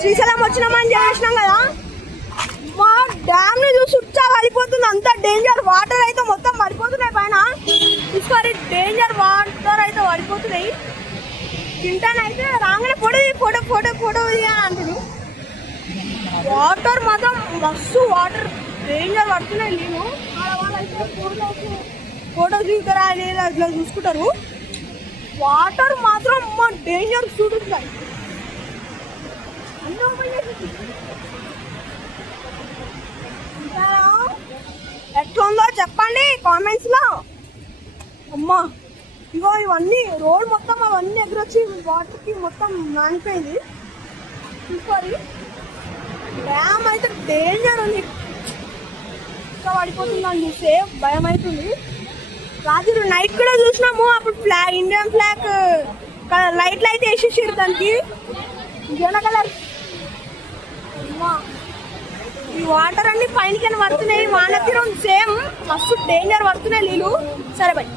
శ్రీశైలం వచ్చినామని చేసినాం కదా, మా డ్యామ్ ని చూసి చుట్టా పడిపోతుంది. అంత డేంజర్ వాటర్ అయితే మొత్తం పడిపోతున్నాయి పైన. ఈసారి డేంజర్ వాటర్ అయితే పడిపోతున్నాయి. తింటానైతే రాగానే ఫోటో ఫోటో ఫోటో ఫోటో అని అంటుంది. వాటర్ మాత్రం మస్తు వాటర్ డేంజర్ పడుతున్నాయి. నేను వాళ్ళైతే ఫోటో దిగుతారా అనేది అట్లా చూసుకుంటారు. వాటర్ మాత్రం మా డేంజర్ చూపిస్తాయి. ఎట్లుందో చెప్పండి కామెంట్స్ లో. అమ్మా ఇగో ఇవన్నీ రోడ్ మొత్తం అవన్నీ ఎదురొచ్చి వాటర్కి మొత్తం నానిపోయింది. చూసుకోవాలి, డ్యామ్ అయితే డేంజర్ ఉంది. ఇంకా పడిపోతుందని చూస్తే భయం అవుతుంది. రాత్రి నైట్ కూడా చూసినాము, అప్పుడు ఫ్లాగ్ ఇండియన్ ఫ్లాగ్ లైట్లు అయితే వేసేసారు దానికి జన కలర్. ఈ వాటర్ అన్ని పైనకి పడుతున్నాయి. వానతీరం సేమ్ మస్తు డేంజర్ పడుతున్నాయి నీళ్ళు. సరే బాయ్.